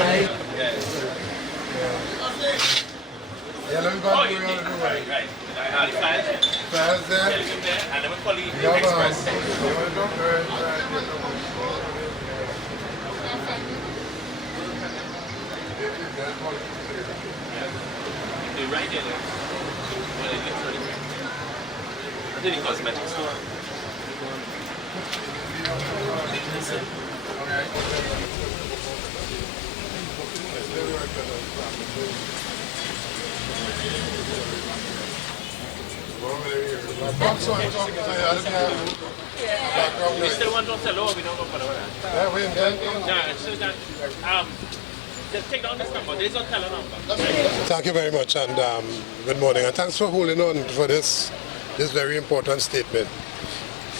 Right. Fast there. And then we call you Express. Right there. I did a cosmetic store. We still want to say hello, we don't go for the just take down this number. There's no teller number. Thank you very much, and good morning. And thanks for holding on for this very important statement.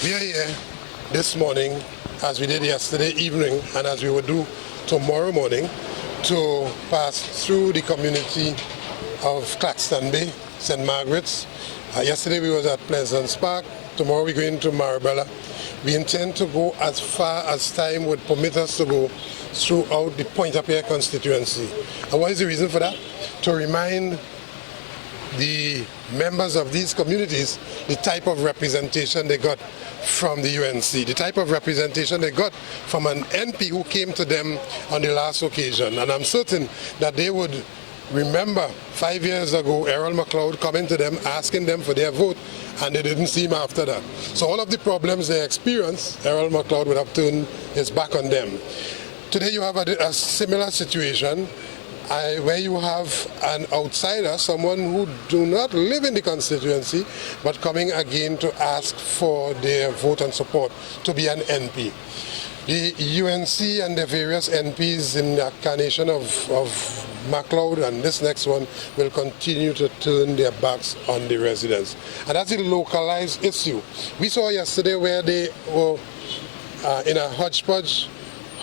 We are here this morning, as we did yesterday evening, and as we will do tomorrow morning, to pass through the community of Claxton Bay, St. Margaret's. Yesterday we was at Pleasance Park. Tomorrow we're going to Marabella. We intend to go as far as time would permit us to go throughout the Pointe-à-Pierre constituency. And what is the reason for that? To remind the members of these communities the type of representation they got from the UNC, the type of representation they got from an NP who came to them on the last occasion. And I'm certain that they would remember 5 years ago Errol McLeod coming to them, asking them for their vote, and they didn't see him after that. So all of the problems they experienced, Errol McLeod would have turned his back on them. Today you have a similar situation where you have an outsider, someone who do not live in the constituency, but coming again to ask for their vote and support to be an NP. The UNC and the various NPs in the incarnation of MacLeod and this next one will continue to turn their backs on the residents. And that's a localized issue. We saw yesterday where they were in a hodgepodge,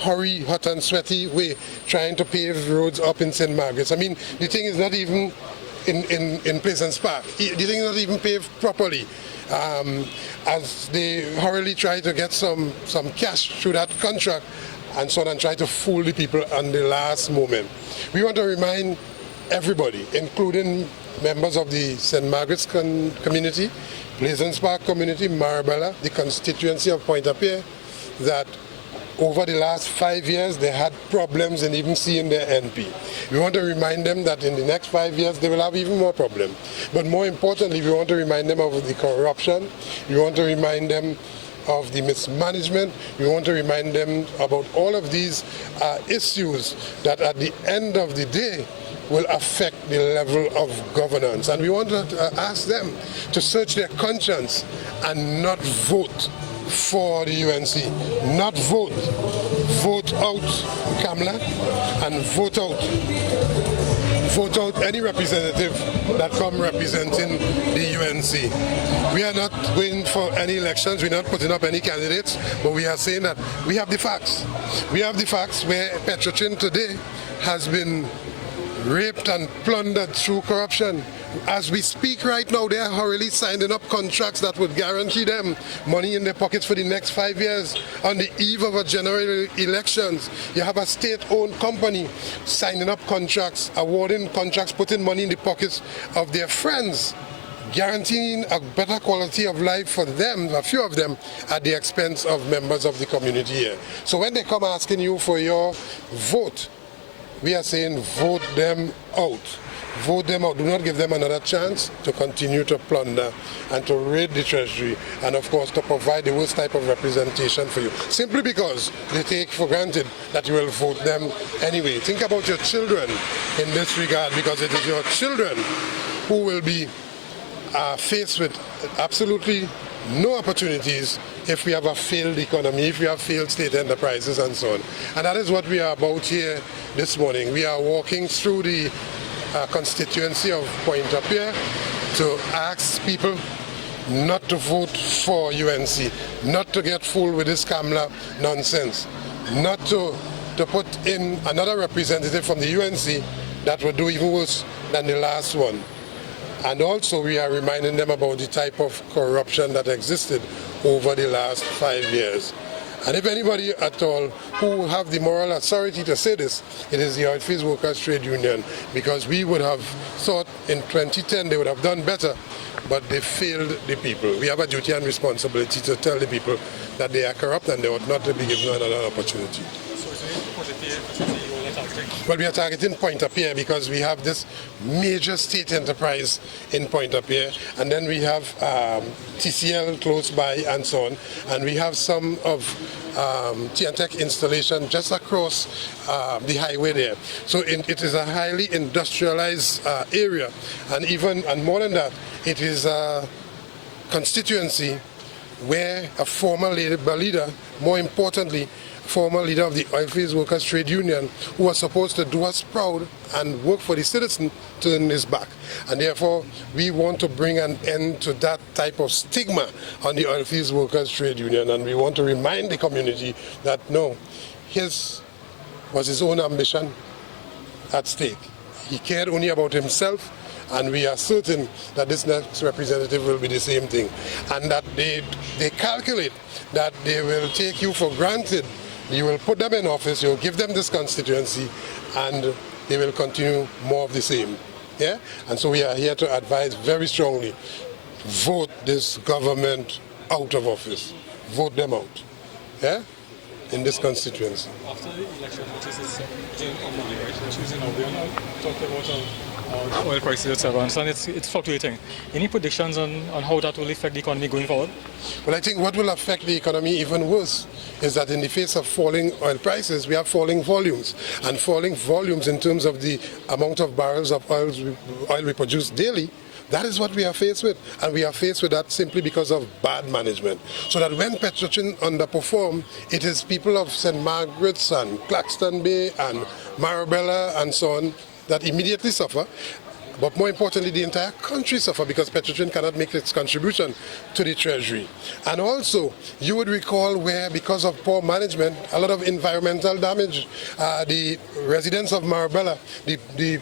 hurry, hot and sweaty way, trying to pave roads up in St. Margaret's. I mean, the thing is not even in Pleasance Park. The thing is not even paved properly. As they hurriedly try to get some cash through that contract and so on, and try to fool the people on the last moment. We want to remind everybody, including members of the St. Margaret's community, Pleasance Park community, Marabella, the constituency of Pointe-à-Pierre, that over the last 5 years, they had problems in even seeing their NP. We want to remind them that in the next 5 years, they will have even more problems. But more importantly, we want to remind them of the corruption. We want to remind them of the mismanagement. We want to remind them about all of these issues that at the end of the day will affect the level of governance. And we want to ask them to search their conscience and not vote for the UNC, not vote. Vote out Kamla and vote out any representative that come representing the UNC. We are not going for any elections, we're not putting up any candidates, but we are saying that we have the facts. We have the facts where Petrochin today has been raped and plundered through corruption. As we speak right now, they are hurriedly signing up contracts that would guarantee them money in their pockets for the next 5 years. On the eve of a general elections, you have a state-owned company signing up contracts, awarding contracts, putting money in the pockets of their friends, guaranteeing a better quality of life for them, a few of them, at the expense of members of the community here. So when they come asking you for your vote, we are saying vote them out. Vote them out. Do not give them another chance to continue to plunder and to raid the treasury and, of course, to provide the worst type of representation for you, simply because they take for granted that you will vote them anyway. Think about your children in this regard, because it is your children who will be faced with absolutely no opportunities if we have a failed economy, if we have failed state enterprises and so on. And that is what we are about here this morning. We are walking through the constituency of Pointe-à-Pierre to ask people not to vote for UNC, not to get fooled with this Kamla nonsense, not to put in another representative from the UNC that would do even worse than the last one. And also we are reminding them about the type of corruption that existed over the last 5 years. And if anybody at all who have the moral authority to say this, it is the Outfields Workers Trade Union, because we would have thought in 2010 they would have done better, but they failed the people. We have a duty and responsibility to tell the people that they are corrupt and they ought not to be given another opportunity. Well, we are targeting Pointe-à-Pierre because we have this major state enterprise in Pointe-à-Pierre, and then we have TCL close by and so on, and we have some of TNTech installation just across the highway there. So it is a highly industrialized area, and more than that, it is a constituency where a former Labour leader, more importantly, former leader of the Oilfields Workers Trade Union, who was supposed to do us proud and work for the citizen, turned his back. And therefore, we want to bring an end to that type of stigma on the Oilfields Workers Trade Union, and we want to remind the community that no, his was his own ambition at stake. He cared only about himself, and we are certain that this next representative will be the same thing. And that they calculate that they will take you for granted. You will put them in office, you will give them this constituency, and they will continue more of the same. Yeah? And so we are here to advise very strongly, vote this government out of office. Vote them out. Yeah? In this constituency. After the election, which is on Monday, right? Tuesday now, we are now talking about oil prices, etc. And it's fluctuating. Any predictions on how that will affect the economy going forward? Well, I think what will affect the economy even worse is that in the face of falling oil prices, we have falling volumes. And falling volumes in terms of the amount of barrels of oil we produce daily, that is what we are faced with. And we are faced with that simply because of bad management. So that when Petrochin underperform, it is people of St. Margaret's and Claxton Bay and Marabella and so on that immediately suffer. But more importantly, the entire country suffer because Petrochin cannot make its contribution to the treasury. And also, you would recall where, because of poor management, a lot of environmental damage, the residents of Marabella, the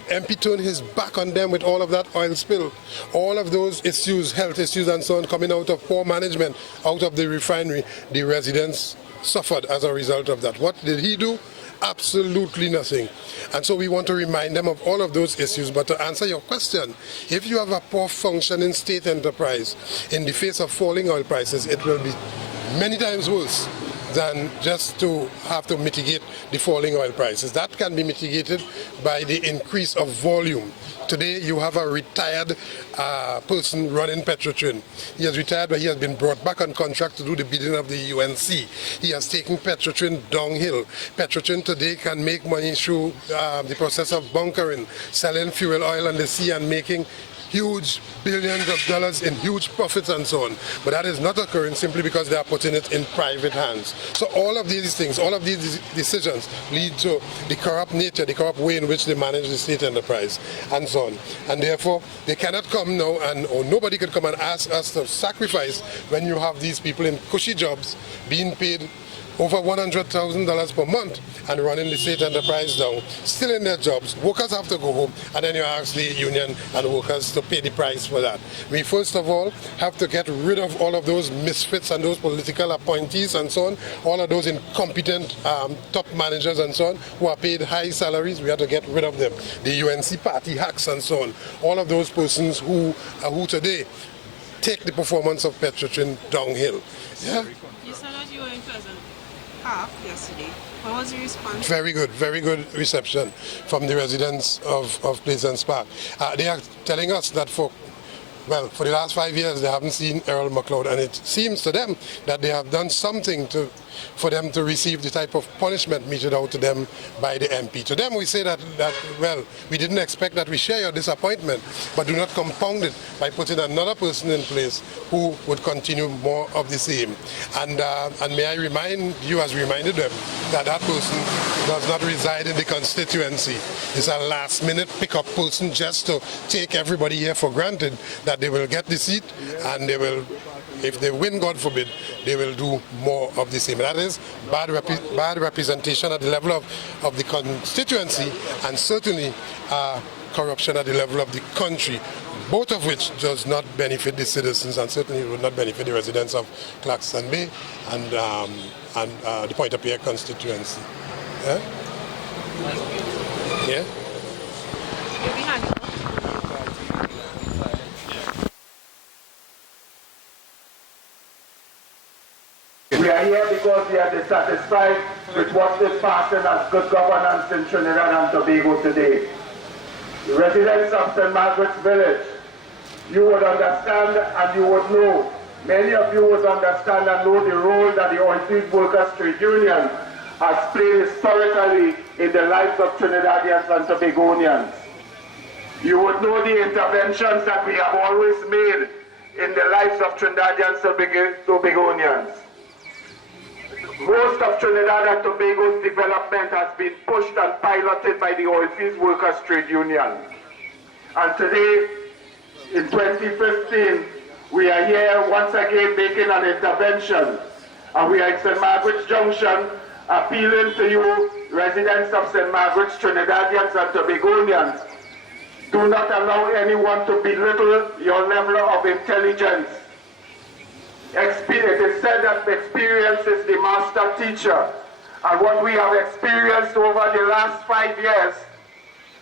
MP turned his back on them with all of that oil spill. All of those issues, health issues and so on, coming out of poor management, out of the refinery, the residents suffered as a result of that. What did he do? Absolutely nothing. And so we want to remind them of all of those issues. But to answer your question, if you have a poor functioning state enterprise in the face of falling oil prices, it will be many times worse than just to have to mitigate the falling oil prices. That can be mitigated by the increase of volume. Today you have a retired person running Petrochin. He has retired, but he has been brought back on contract to do the bidding of the UNC. He has taken Petrochin downhill. Petrochin today can make money through the process of bunkering, selling fuel oil on the sea and making huge billions of dollars in huge profits and so on. But that is not occurring simply because they are putting it in private hands. So all of these things, all of these decisions lead to the corrupt nature, the corrupt way in which they manage the state enterprise and so on. And therefore, they cannot come now or nobody could come and ask us to sacrifice when you have these people in cushy jobs being paid over $100,000 per month and running the state enterprise down, still in their jobs. Workers have to go home, and then you ask the union and workers to pay the price for that. We first of all have to get rid of all of those misfits and those political appointees and so on, all of those incompetent top managers and so on who are paid high salaries. We have to get rid of them. The UNC party hacks and so on. All of those persons who today take the performance of Petrochin downhill. Yeah? You said that you were in Pleasant Park yesterday. What was your response? Very good reception from the residents of Pleasant Park. They are telling us that for well, for the last 5 years, they haven't seen Errol MacLeod, and it seems to them that they have done something for them to receive the type of punishment meted out to them by the MP. To them, we say that well, we didn't expect that. We share your disappointment, but do not compound it by putting another person in place who would continue more of the same. And may I remind you, as reminded them, that that person does not reside in the constituency. It's a last-minute pick-up person just to take everybody here for granted that they will get the seat, and they will, if they win, God forbid, they will do more of the same. That is bad representation at the level of the constituency, and certainly corruption at the level of the country, both of which does not benefit the citizens and certainly would not benefit the residents of Claxton Bay and the Point-of-Pierre constituency. Yeah? Yeah? We are here because we are dissatisfied with what is passing as good governance in Trinidad and Tobago today. The residents of St. Margaret's Village, you would understand and you would know, many of you would understand and know the role that the Oilfield Workers Trade Union has played historically in the lives of Trinidadians and Tobagonians. You would know the interventions that we have always made in the lives of Trinidadians and Tobagonians. Most of Trinidad and Tobago's development has been pushed and piloted by the Oilfield Workers Trade Union. And today, in 2015, we are here once again making an intervention. And we are at St. Margaret's Junction appealing to you, residents of St. Margaret's, Trinidadians and Tobagonians, do not allow anyone to belittle your level of intelligence. It is said that experience is the master teacher, and what we have experienced over the last 5 years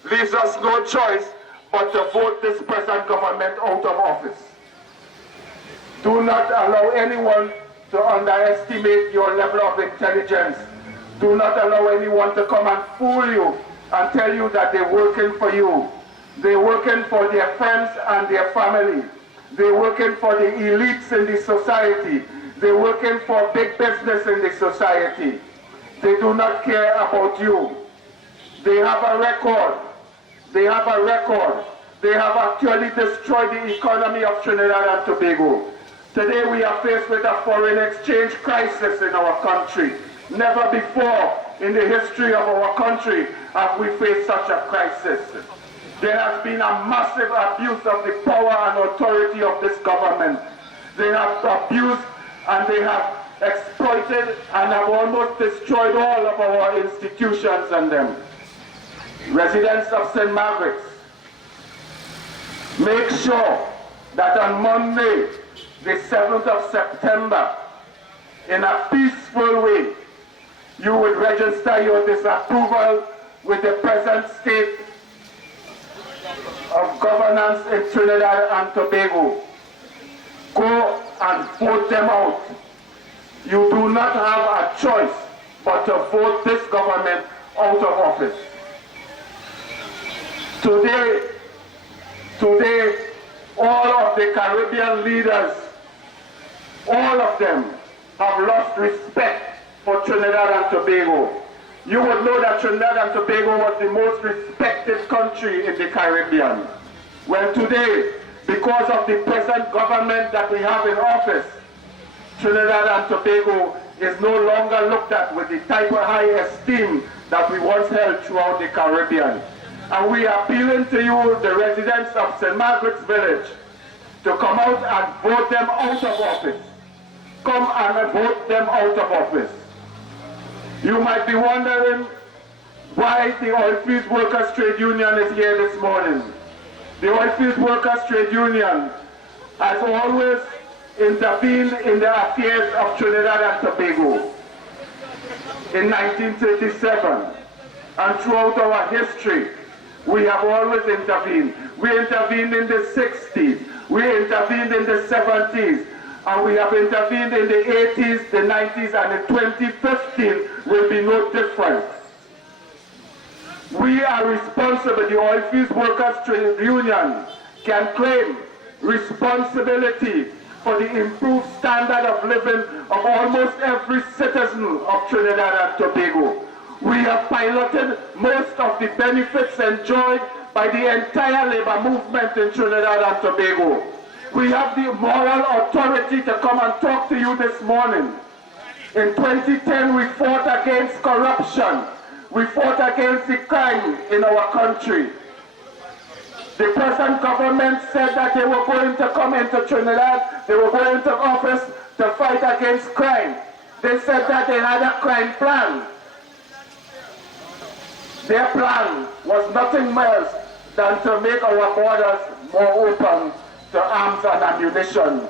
leaves us no choice but to vote this present government out of office. Do not allow anyone to underestimate your level of intelligence. Do not allow anyone to come and fool you and tell you that they're working for you. They're working for their friends and their family. They're working for the elites in the society. They're working for big business in the society. They do not care about you. They have a record. They have a record. They have actually destroyed the economy of Trinidad and Tobago. Today we are faced with a foreign exchange crisis in our country. Never before in the history of our country have we faced such a crisis. There has been a massive abuse of the power and authority of this government. They have abused and they have exploited and have almost destroyed all of our institutions and them. Residents of St. Margaret's, make sure that on Monday, the 7th of September, in a peaceful way, you would register your disapproval with the present state of governance in Trinidad and Tobago. Go and vote them out. You do not have a choice but to vote this government out of office. Today, all of the Caribbean leaders, all of them have lost respect for Trinidad and Tobago. You would know that Trinidad and Tobago was the most respected country in the Caribbean. Well, today, because of the present government that we have in office, Trinidad and Tobago is no longer looked at with the type of high esteem that we once held throughout the Caribbean. And we are appealing to you, the residents of St. Margaret's Village, to come out and vote them out of office. Come and vote them out of office. You might be wondering why the Oilfield Workers Trade Union is here this morning. The Oilfield Workers Trade Union has always intervened in the affairs of Trinidad and Tobago. In 1937 and throughout our history, we have always intervened. We intervened in the 60s, we intervened in the 70s, and we have intervened in the 80s, the 90s, and in 2015 will be no different. We are responsible. The Oilfield Workers Trade Union can claim responsibility for the improved standard of living of almost every citizen of Trinidad and Tobago. We have piloted most of the benefits enjoyed by the entire labor movement in Trinidad and Tobago. We have the moral authority to come and talk to you this morning. In 2010, we fought against corruption. We fought against the crime in our country. The present government said that they were going to come into Trinidad, they were going to office to fight against crime. They said that they had a crime plan. Their plan was nothing else than to make our borders more open to arms and ammunition.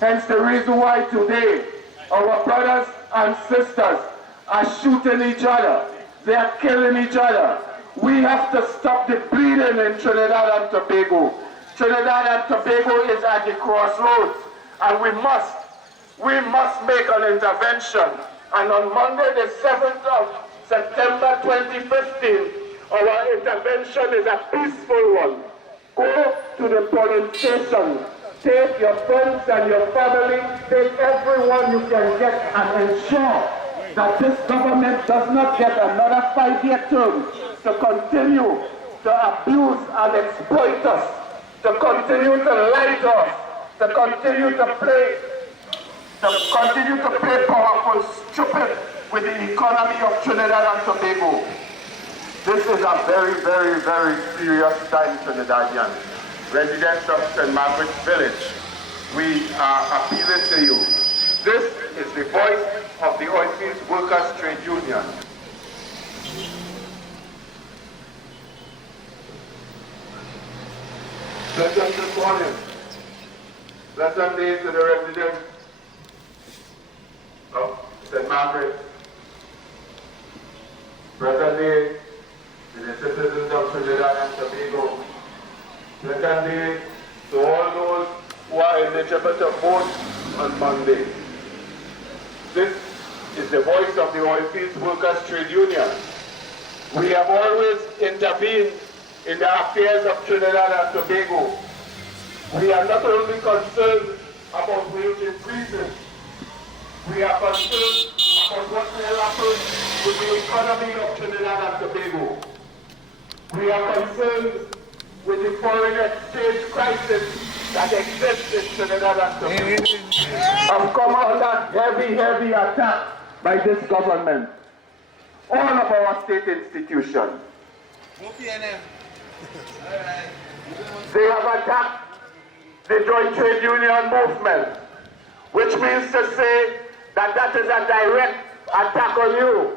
Hence the reason why today our brothers and sisters are shooting each other. They are killing each other. We have to stop the bleeding in Trinidad and Tobago. Trinidad and Tobago is at the crossroads, and we must make an intervention. And on Monday, the 7th of September 2015, our intervention is a peaceful one. Go to the polling station, take your friends and your family, take everyone you can get, and ensure that this government does not get another 5-year term to continue to abuse and exploit us, to continue to lie to us, to continue to play powerful, stupid with the economy of Trinidad and Tobago. This is a very, very, very serious time, Trinidadians. Residents of St. Margaret's Village, we are appealing to you. This is the voice of the Oilfields Workers Trade Union. Pleasant good morning. Pleasant day to the residents of St. Margaret. Pleasant day to the citizens of Trinidad and Tobago. Pleasant day to all those who are eligible to vote on Monday. This is the voice of the Oilfields Workers Trade Union. We have always intervened in the affairs of Trinidad and Tobago. We are not only concerned about wage increases, we are concerned about what will happen with the economy of Trinidad and Tobago. We are concerned with the foreign exchange crisis that exists in Trinidad and Tobago. Have come under heavy attack by this government. All of our state institutions. They have attacked the joint trade union movement, which means to say that that is a direct attack on you.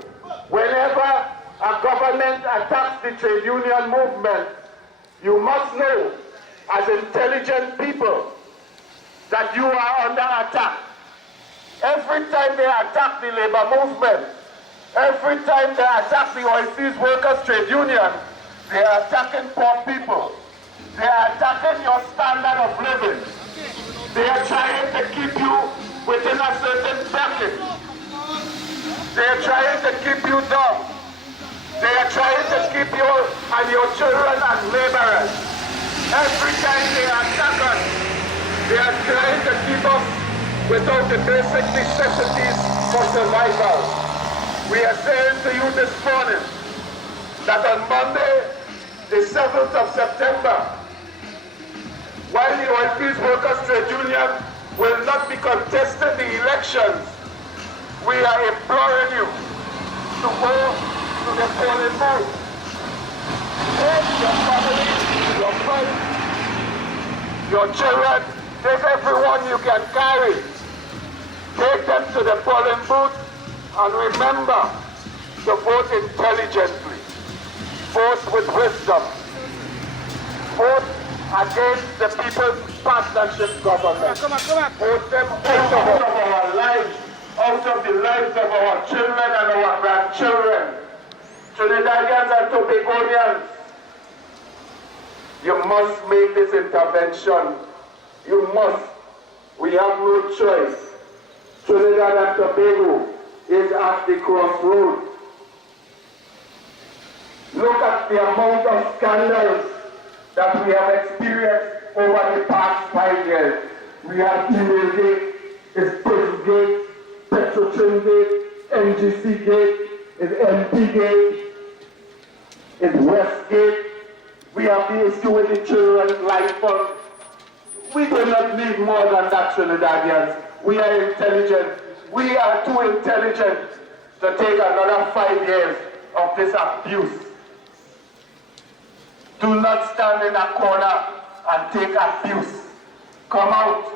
Whenever a government attacks the trade union movement, you must know, as intelligent people, that you are under attack. Every time they attack the labor movement, every time they attack the Oilfields Workers Trade Union, they are attacking poor people. They are attacking your standard of living. They are trying to keep you within a certain bracket. They are trying to keep you dumb. They are trying to keep you and your children as laborers. Every time they attack us, they are trying to keep us without the basic necessities for survival. We are saying to you this morning that on Monday, the 7th of September, while the Oilfields Workers Trade Union will not be contesting the elections, we are imploring you to go to the polling booth. Take your family, your friends, your children, take everyone you can carry. Take them to the polling booth and remember to vote intelligently. Vote with wisdom. Vote against the People's Partnership Government. Vote them out of our lives, out of the lives of our children and our grandchildren. Trinidadians and Tobagonians, you must make this intervention. You must. We have no choice. Trinidad and Tobago is at the crossroads. Look at the amount of scandals that we have experienced over the past 5 years. We have email gate, it's prison gate, Petrotrim gate, NGC gate, it's MP gate, it's West gate. We have the issue with the children's life fund. We do not need more than that, Trinidadians. We are intelligent. We are too intelligent to take another 5 years of this abuse. Do not stand in a corner and take abuse. Come out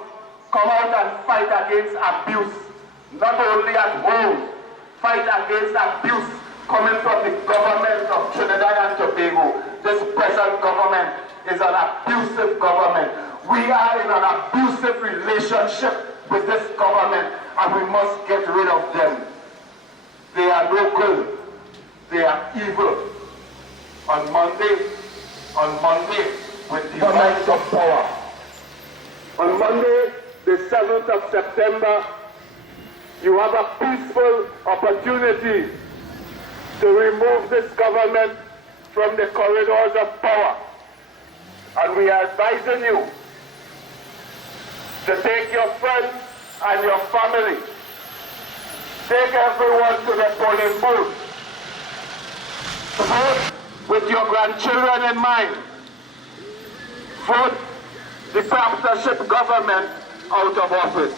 and fight against abuse. Not only at home, fight against abuse coming from the government of Trinidad and Tobago. This present government is an abusive government. We are in an abusive relationship with this government, and we must get rid of them. They are no good. They are evil. On Monday, with the amount of power. On Monday, the 7th of September, you have a peaceful opportunity to remove this government from the corridors of power. And we are advising you to take your friends and your family. Take everyone to the polling booth. Vote with your grandchildren in mind. Vote the partnership government out of office.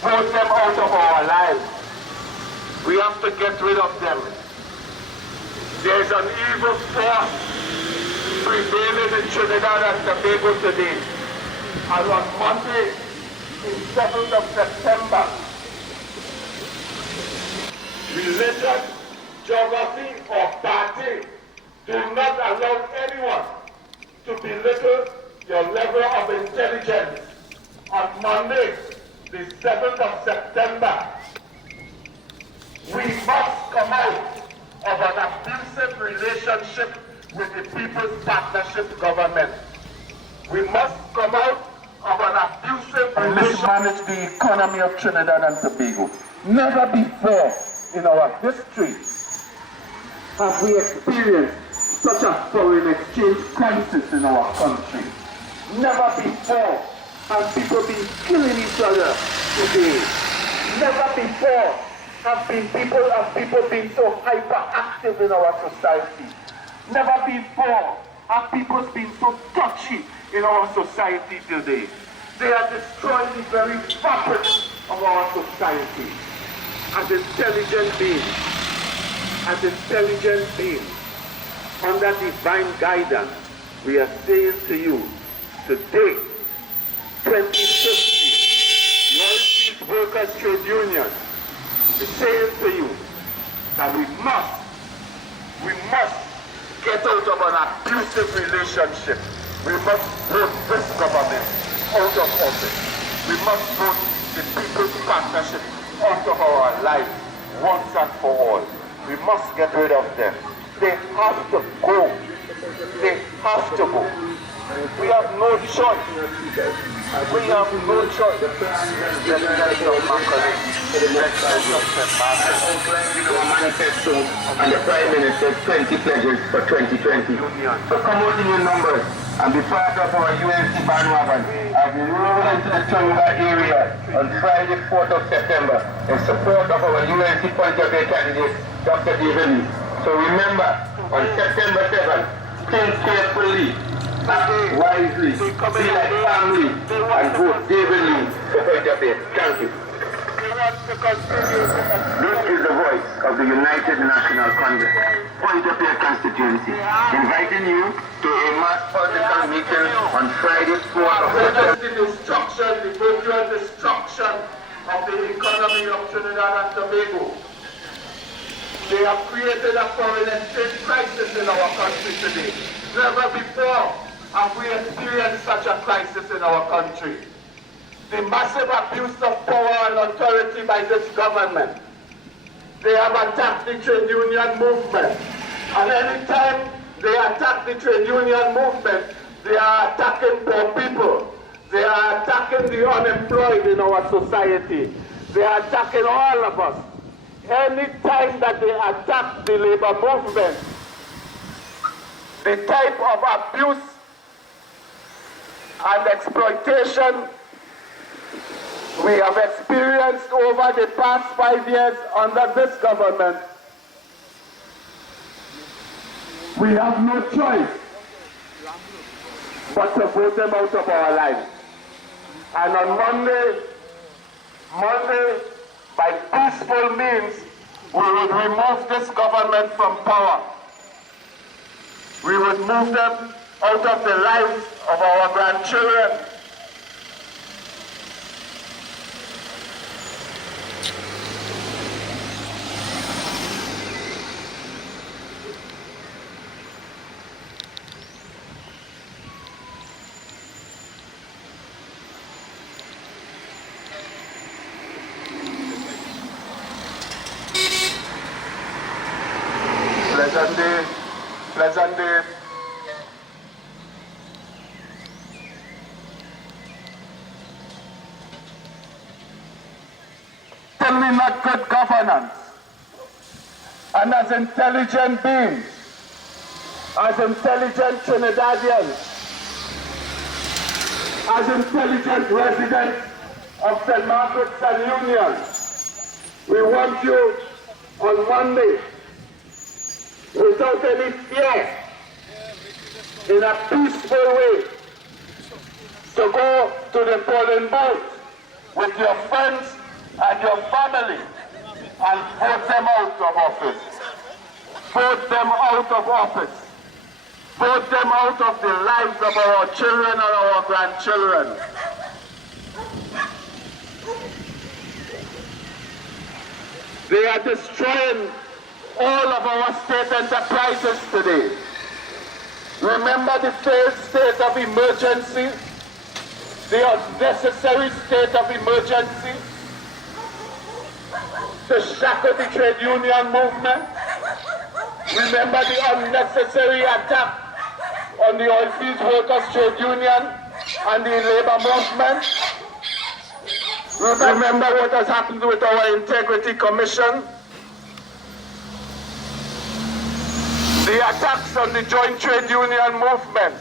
Vote them out of our lives. We have to get rid of them. There is an evil force prevailing in Trinidad and Tobago today. And on Monday, the 7th of September, religion, geography, or party do not allow anyone to belittle your level of intelligence. On Monday, the 7th of September, we must come out of an abusive relationship with the People's Partnership Government. We must come out of an abusive relationship. Manage the economy of Trinidad and Tobago. Never before in our history have we experienced such a foreign exchange crisis in our country. Never before have people been killing each other today. Never before have people been so hyperactive in our society. Never before have people been so touchy in our society today. They are destroying the very fabric of our society. As intelligent beings, under divine guidance, we are saying to you, today, 2050, the Oilfield Workers Trade Union is saying to you that we must get out of an abusive relationship. We must vote this government out of office. We must vote the People's Partnership out of our lives once and for all. We must get rid of them. They have to go. They have to go. We have no choice. We have no choice. Let's get your Macaulay. Let's get your St. Manifesto and the Prime Minister's 20 pledges for 2020. So come out in your numbers and be part of our UNC bandwagon as we roll into the Trinidad area on Friday, 4th of September in support of our UNC Point of View candidate, Dr. David. So remember, on September 7th, think carefully, act wisely, be like family, and vote David Lee for Point of View. Thank you. This is the voice of the United National Congress, Point of View constituency, inviting you to a mass political meeting on Friday, 4th of September. The total destruction of the economy of Trinidad and Tobago. They have created a foreign exchange crisis in our country today. Never before have we experienced such a crisis in our country. The massive abuse of power and authority by this government. They have attacked the trade union movement. And anytime they attack the trade union movement, they are attacking poor people. They are attacking the unemployed in our society. They are attacking all of us. Any time that they attack the labor movement, the type of abuse and exploitation we have experienced over the past 5 years under this government, we have no choice but to vote them out of our lives. And on Monday, by peaceful means, we will remove this government from power. We would move them out of the lives of our grandchildren. Pleasant day. Tell me not good governance. And as intelligent beings, as intelligent Trinidadians, as intelligent residents of St. Margaret's and Union, we want you on Monday, without any fear, in a peaceful way, to go to the polling booth with your friends and your family and vote them out of office. Vote them out of office. Vote them out of the lives of our children and our grandchildren. They are destroying all of our state enterprises today. Remember the failed state of emergency, the unnecessary state of emergency to shackle the trade union movement. Remember the unnecessary attack on the oilfield workers trade union and the labor movement. Remember what has happened with our Integrity Commission. The attacks on the joint trade union movement.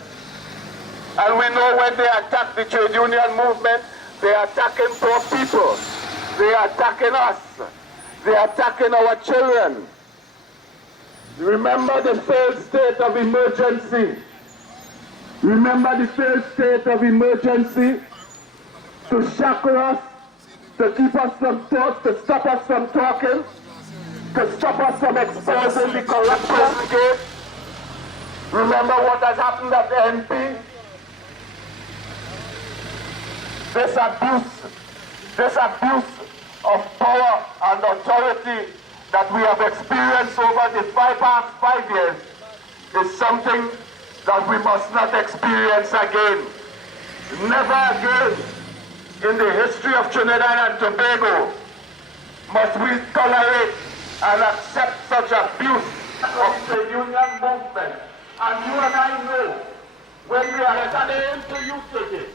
And we know when they attack the trade union movement, they are attacking poor people. They are attacking us. They are attacking our children. Remember the failed state of emergency. Remember the failed state of emergency to shackle us, to keep us from talk, to stop us from talking, to stop us from exposing the corruption gate. Remember what has happened at the NP? This abuse of power and authority that we have experienced over the past 5 years is something that we must not experience again. Never again in the history of Trinidad and Tobago must we tolerate and accept such abuse of the union movement. And you and I know, when we are saying to you today,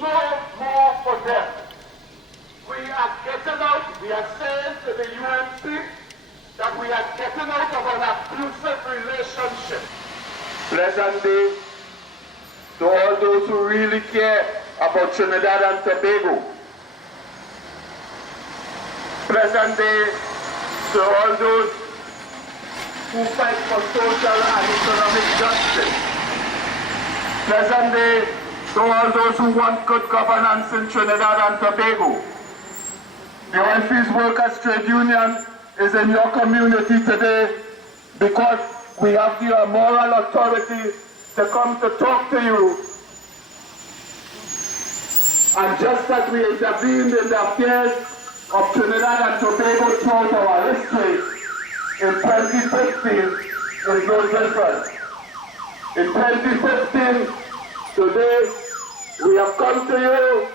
no more for them. We are getting out, we are saying to the UNC that we are getting out of an abusive relationship. Pleasant day to all those who really care about Trinidad and Tobago. Pleasant day to all those who fight for social and economic justice. Pleasant day to all those who want good governance in Trinidad and Tobago. The Oilfields Workers Trade Union is in your community today because we have the moral authority to come to talk to you. And just as we intervened in the affairs of Trinidad and Tobago throughout our history, in 2015 is no different. In 2015, today, we have come to you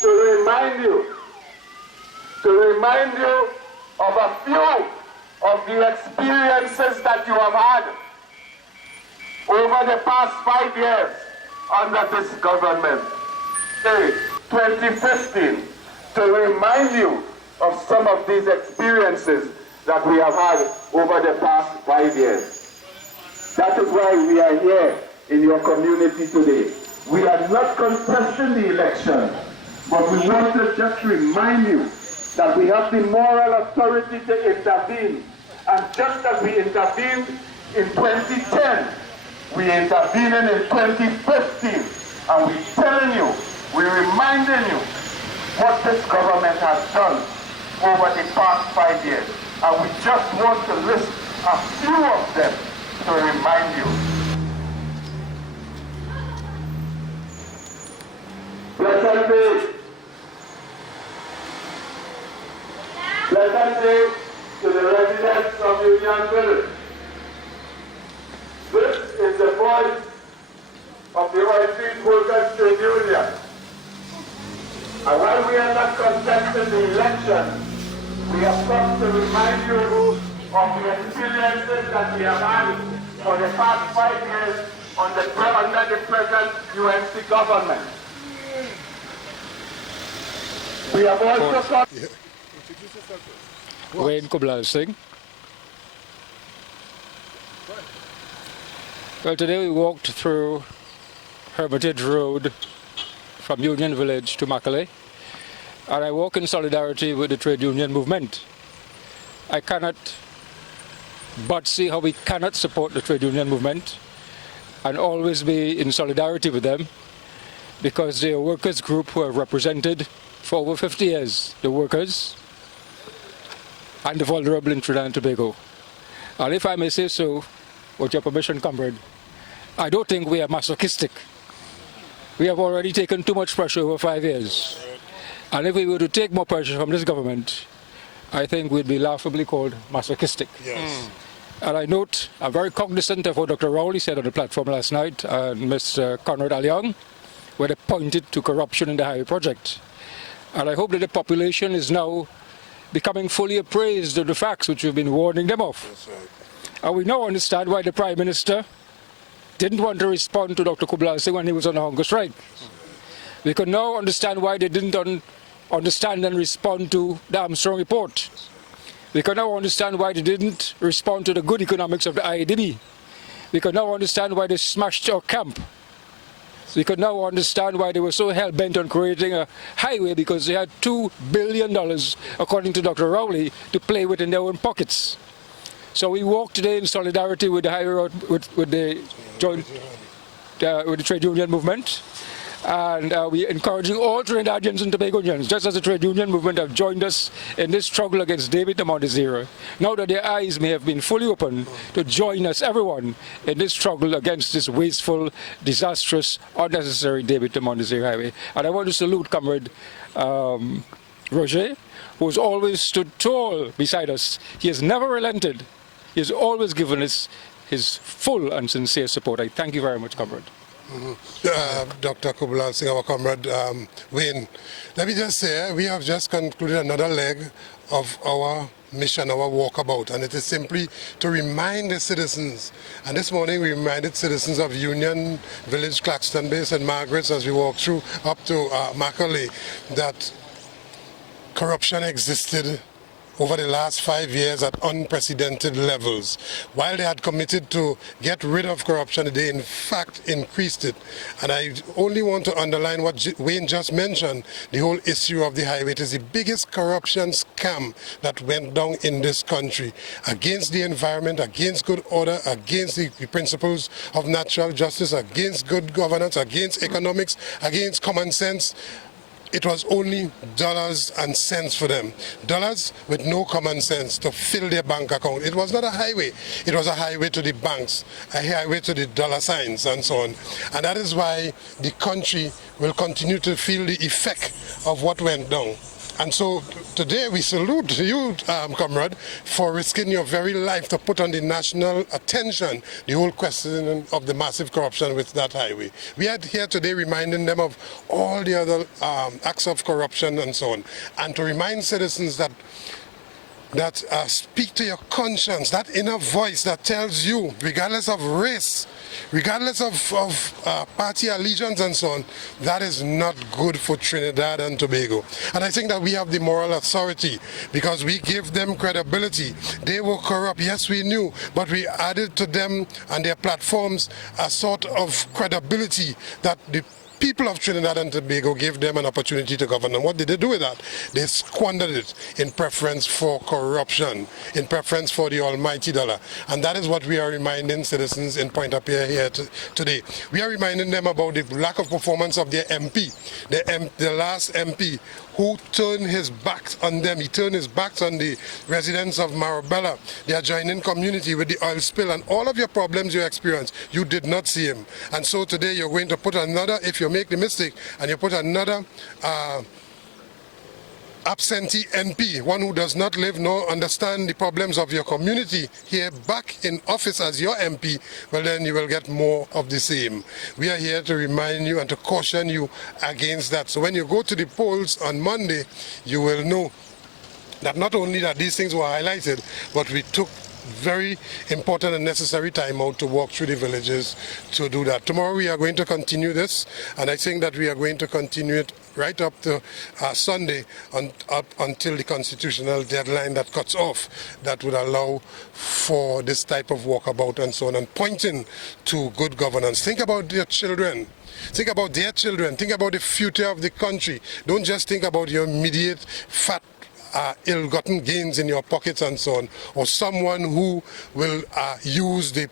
to remind you of a few of the experiences that you have had over the past 5 years under this government. 2015, to remind you of some of these experiences that we have had over the past 5 years. That is why we are here in your community today. We are not contesting the election, but we want to just remind you that we have the moral authority to intervene. And just as we intervened in 2010, we intervening in 2015. And we're telling you, we're reminding you what this government has done over the past 5 years. And we just want to list a few of them to remind you. Pleasant day to the residents of Union Village. This is the voice of the OWTU Workers Trade Union. And while we are not contesting the election, we have come to remind you of the experiences that we have had for the past 5 years under the present UNC government. We have also come... Kublalsingh. Well, today we walked through Hermitage Road from Union Village to Macaulay, and I walk in solidarity with the trade union movement. I cannot but see how we cannot support the trade union movement and always be in solidarity with them, because they are a workers' group who have represented for over 50 years the workers and the vulnerable in Trinidad and Tobago. And if I may say so, with your permission, comrade, I don't think we are masochistic. We have already taken too much pressure over 5 years. And if we were to take more pressure from this government, I think we'd be laughably called masochistic. Yes. And I note, I'm very cognizant of what Dr. Rowley said on the platform last night, and Mr. Conrad Aliang, where they pointed to corruption in the highway project. And I hope that the population is now becoming fully appraised of the facts which we've been warning them of. That's right. And we now understand why the Prime Minister didn't want to respond to Dr. Kublalsingh when he was on a hunger strike. We can now understand why they didn't understand and respond to the Armstrong report. We can now understand why they didn't respond to the good economics of the IADB. We can now understand why they smashed our camp. We could now understand why they were so hell-bent on creating a highway, because they had $2 billion, according to Dr. Rowley, to play with in their own pockets. So we walk today in solidarity with the highway road, with the trade union movement. And we're encouraging all Trinidadians and Tobagonians, just as the trade union movement have joined us in this struggle against David the Montezero, now that their eyes may have been fully opened, to join us, everyone, in this struggle against this wasteful, disastrous, unnecessary David the Montezero highway. And I want to salute Comrade Roget, who has always stood tall beside us. He has never relented. He has always given us his full and sincere support. I thank you very much, Comrade. Dr. Kublalsingh, our comrade Wayne, let me just say, we have just concluded another leg of our mission, our walkabout, and it is simply to remind the citizens. And this morning we reminded citizens of Union Village, Claxton Bay, St. Margaret's, as we walk through up to Macaulay, that corruption existed over the last 5 years at unprecedented levels. While they had committed to get rid of corruption, they in fact increased it. And I only want to underline what Wayne just mentioned, the whole issue of the highway. It is the biggest corruption scam that went down in this country, against the environment, against good order, against the principles of natural justice, against good governance, against economics, against common sense. It was only dollars and cents for them. Dollars with no common sense to fill their bank account. It was not a highway. It was a highway to the banks, a highway to the dollar signs and so on. And that is why the country will continue to feel the effect of what went down. And so today we salute you, comrade, for risking your very life to put on the national attention the whole question of the massive corruption with that highway. We are here today reminding them of all the other acts of corruption and so on, and to remind citizens that speak to your conscience, that inner voice that tells you, regardless of race, regardless of party allegiance and so on, that is not good for Trinidad and Tobago. And I think that we have the moral authority because we give them credibility. They were corrupt, yes, we knew, but we added to them and their platforms a sort of credibility that the people of Trinidad and Tobago gave them an opportunity to govern. And what did they do with that? They squandered it in preference for corruption, in preference for the almighty dollar. And that is what we are reminding citizens in Point-a-Pierre here today. We are reminding them about the lack of performance of their MP, the last MP, who turned his back on them. He turned his back on the residents of Marabella, the adjoining community, with the oil spill, and all of your problems you experienced, you did not see him. And so today you're going to put another, if you make the mistake, and you put another absentee MP, one who does not live nor understand the problems of your community, here back in office as your MP, well then you will get more of the same. We are here to remind you and to caution you against that. So when you go to the polls on Monday, you will know that not only that these things were highlighted, but we took very important and necessary time out to walk through the villages to do that. Tomorrow we are going to continue this, and I think that we are going to continue it right up to Sunday up until the constitutional deadline that cuts off, that would allow for this type of walkabout and so on, and pointing to good governance. Think about your children. Think about their children. Think about the future of the country. Don't just think about your immediate fat ill-gotten gains in your pockets and so on, or someone who will use the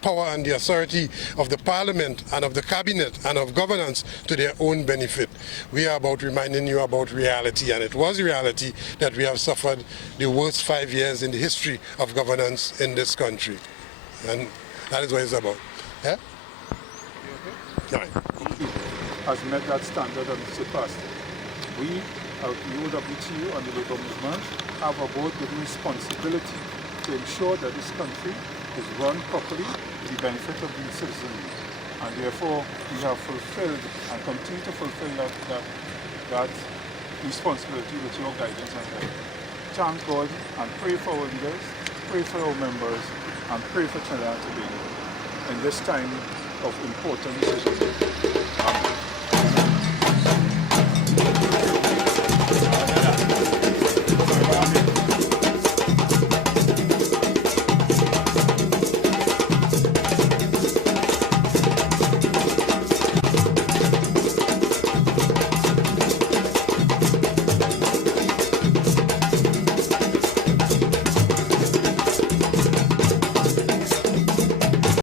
power and the authority of the parliament and of the cabinet and of governance to their own benefit. We are about reminding you about reality, and it was reality that we have suffered the worst 5 years in the history of governance in this country. And that is what it's about. Yeah? All right. Has met that standard and surpassed it. We the OWTU and the labour movement have about the responsibility to ensure that this country is run properly to the benefit of the citizenry. And therefore, we have fulfilled and continue to fulfill that responsibility with your guidance and help. Thank God and pray for our leaders, pray for our members, and pray for Trinidad and Tobago in this time of important decisions.